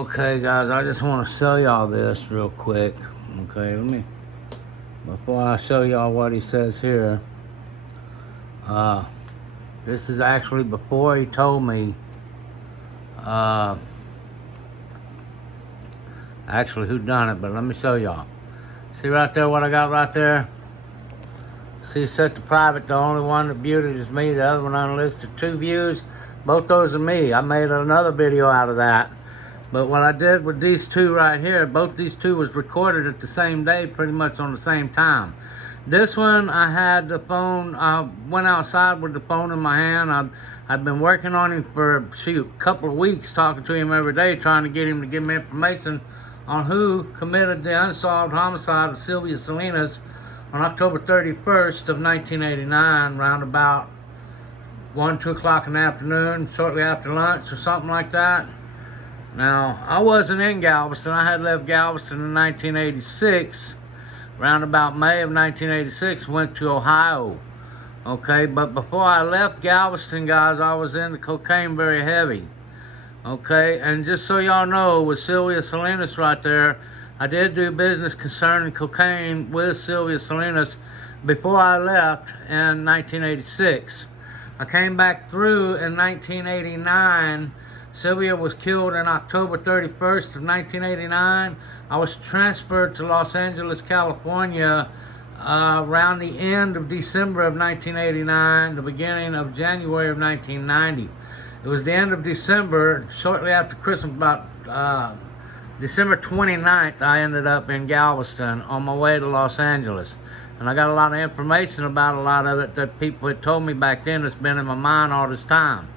Okay, guys, I just want to show y'all this real quick. Okay, before I show y'all what he says here, this is actually before he told me, actually who done it, but let me show y'all. See right there what I got right there? See, set to private, the only one that viewed it is me, the other one unlisted, 2 views. Both those are me. I made another video out of that. But what I did with these 2 right here, both these 2 was recorded at the same day, pretty much on the same time. This one, I had the phone, I went outside with the phone in my hand. I've been working on him for a couple of weeks, talking to him every day, trying to get him to give me information on who committed the unsolved homicide of Silvia Salinas on October 31st of 1989, around about 1, 2 o'clock in the afternoon, shortly after lunch or something like that. Now, I wasn't in Galveston. I had left Galveston in 1986, around about May of 1986, went to Ohio. Okay, but before I left Galveston, guys, I was into cocaine very heavy. Okay, and just so y'all know, with Silvia Salinas right there, I did do business concerning cocaine with Silvia Salinas before I left in 1986. I came back through in 1989. Silvia was killed on October 31st of 1989. I was transferred to Los Angeles, California around the end of December of 1989, the beginning of January of 1990. It was the end of December, shortly after Christmas, about December 29th, I ended up in Galveston on my way to Los Angeles. And I got a lot of information about a lot of it that people had told me back then that's been in my mind all this time.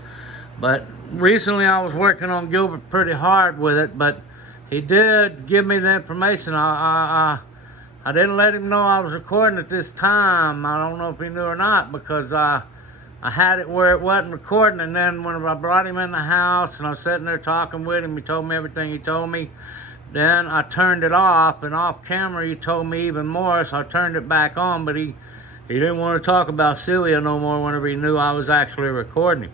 But recently I was working on Gilbert pretty hard with it, but he did give me the information. I didn't let him know I was recording at this time. I don't know if he knew or not, because I had it where it wasn't recording, and then when I brought him in the house and I was sitting there talking with him, he told me everything he told me. Then I turned it off, and off camera he told me even more, so I turned it back on, but he didn't want to talk about Silvia no more whenever he knew I was actually recording.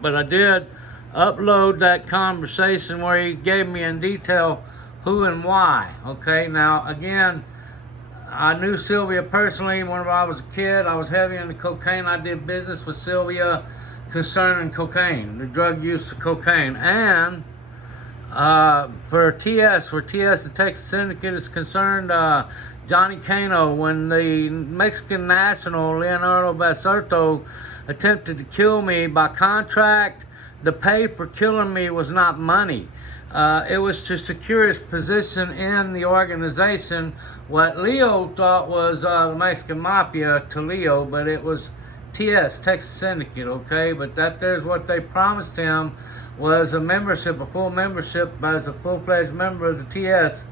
But I did upload that conversation where he gave me in detail who and why. Okay, now again, I knew Silvia personally whenever I was a kid. I was heavy into cocaine. I did business with Silvia concerning cocaine, the drug use of cocaine. And for TS, the Texas Syndicate is concerned, Johnny Cano, when the Mexican national Leonardo Basurto attempted to kill me by contract, the pay for killing me was not money. It was to secure his position in the organization. What Leo thought was the Mexican Mafia to Leo, but it was TS, Texas Syndicate, okay? But that there's what they promised him was a membership, a full membership as a full-fledged member of the TS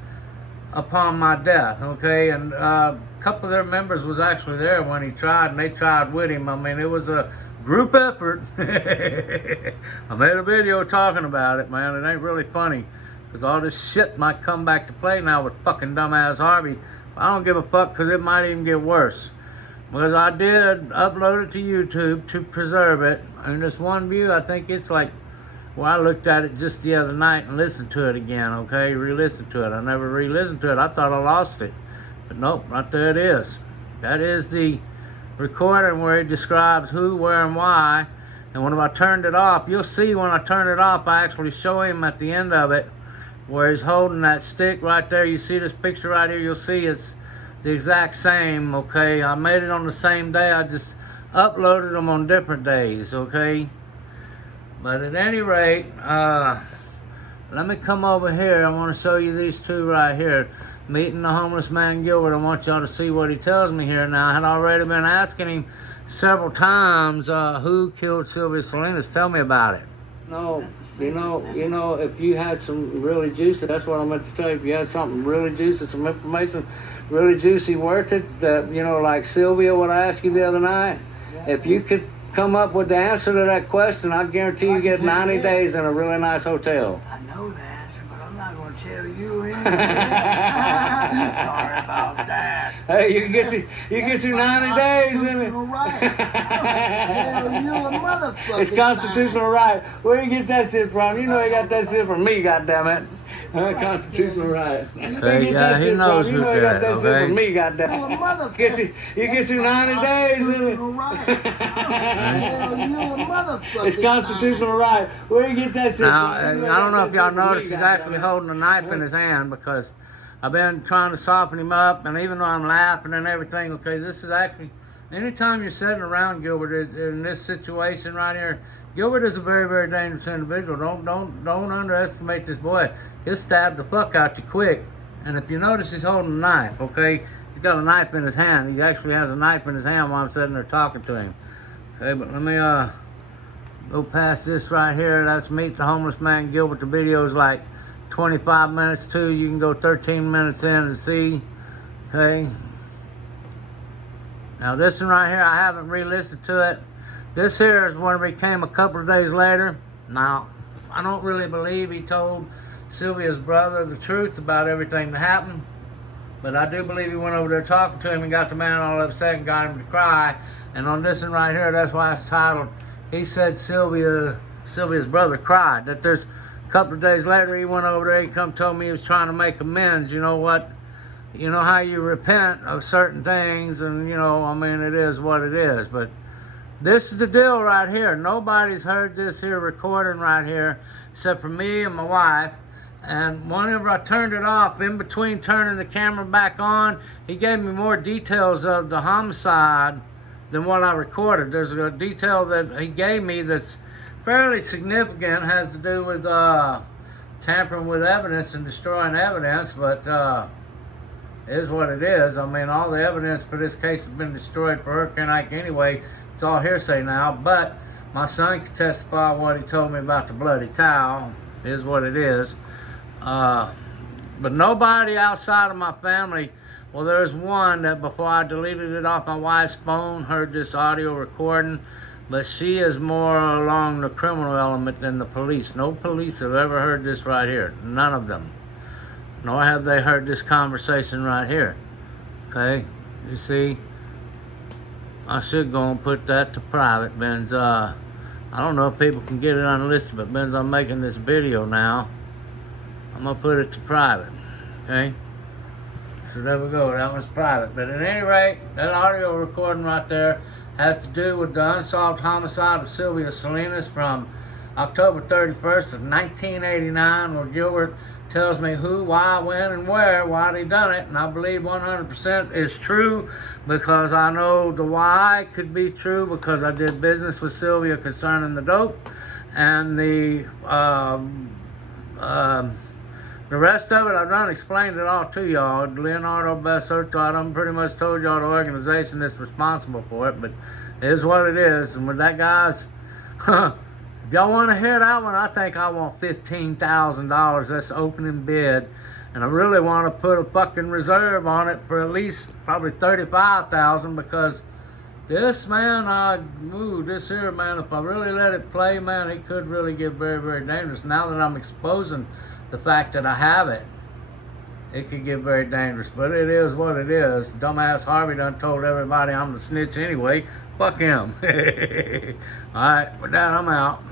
upon my death, okay? And a couple of their members was actually there when he tried, and they tried with him. I mean, it was a group effort. I made a video talking about it, man. It ain't really funny, because all this shit might come back to play now with fucking dumbass Harvey. I don't give a fuck, because it might even get worse. Because I did upload it to YouTube to preserve it. And this one view, I think it's like, well, I looked at it just the other night and listened to it again, okay? Re-listened to it. I never re-listened to it. I thought I lost it. But nope, right there it is. That is the recording where he describes who, where, and why. And when I turned it off, you'll see when I turn it off, I actually show him at the end of it where he's holding that stick right there. You see this picture right here, you'll see it's the exact same, okay? I made it on the same day, I just uploaded them on different days, okay? But at any rate, let me come over here. I want to show you these 2 right here. Meeting the homeless man Gilbert. I want y'all to see what he tells me here. Now, I had already been asking him several times who killed Silvia Salinas. Tell me about it. No, you know, if you had some really juicy, that's what I meant to tell you. If you had something really juicy, some information really juicy worth it, that, you know, like Silvia, what I asked you the other night, if you could come up with the answer to that question, I guarantee you get 90 days in a really nice hotel. I know the answer, but I'm not going to tell you anything. Sorry about that. Hey, you can get you 90 days in it. Right. Hell, you a motherfucker. It's constitutional right. Where you get that shit from? You know you got that shit from me, goddammit. Constitutional right. Okay, yeah, he knows who You got did it, that shit okay? from me, You a goddamn. motherfucker. You get you 90 days in it. Constitutional right. Hell, you a motherfucker. It's constitutional right. Where you get that shit Now, from? I don't know if y'all noticed, he's actually holding a knife in his hand because I've been trying to soften him up, and even though I'm laughing and everything, okay, this is actually, anytime you're sitting around Gilbert in this situation right here, Gilbert is a very, very dangerous individual. Don't underestimate this boy. He'll stab the fuck out you quick. And if you notice, he's holding a knife, okay? He's got a knife in his hand. He actually has a knife in his hand while I'm sitting there talking to him. Okay, but let me go past this right here. That's Meet the Homeless Man Gilbert. The video's like 25 minutes too. You can go 13 minutes in and see. Okay. Now this one right here, I haven't re-listened to it. This here is when it became a couple of days later. Now, I don't really believe he told Silvia's brother the truth about everything that happened. But I do believe he went over there talking to him and got the man all upset and got him to cry. And on this one right here, that's why it's titled, he said Silvia's brother cried. That there's a couple of days later, he went over there, he told me he was trying to make amends. You know what? You know how you repent of certain things, and you know, I mean, it is what it is. But this is the deal right here. Nobody's heard this here recording right here except for me and my wife. And whenever I turned it off, in between turning the camera back on, he gave me more details of the homicide than what I recorded. There's a detail that he gave me that's fairly significant, has to do with tampering with evidence and destroying evidence, but it is what it is. I mean, all the evidence for this case has been destroyed for Hurricane Ike anyway. It's all hearsay now, but my son can testify what he told me about the bloody towel. It is what it is. But nobody outside of my family, well, there's one that before I deleted it off my wife's phone, heard this audio recording, but she is more along the criminal element than the police. No police have ever heard this right here. None of them. Nor have they heard this conversation right here. Okay? You see? I should go and put that to private, Benz. I don't know if people can get it unlisted, but Benz, I'm making this video now. I'm gonna put it to private. Okay? So there we go, that was private. But at any rate, that audio recording right there has to do with the unsolved homicide of Silvia Salinas from October 31st of 1989, where Gilbert tells me who, why, when, and where, why they done it. And I believe 100% is true, because I know the why could be true because I did business with Silvia concerning the dope. And the rest of it, I've done explained it all to y'all. Leonardo Besserto, I done pretty much told y'all the organization that's responsible for it, but it is what it is. And with that, guys, if y'all want to hear that one, I think I want $15,000. That's the opening bid. And I really want to put a fucking reserve on it for at least probably $35,000, because this, man, this here, man, if I really let it play, man, it could really get very, very dangerous. Now that I'm exposing the fact that I have it, it could get very dangerous. But it is what it is. Dumbass Harvey done told everybody I'm the snitch anyway. Fuck him. Alright, with that, I'm out.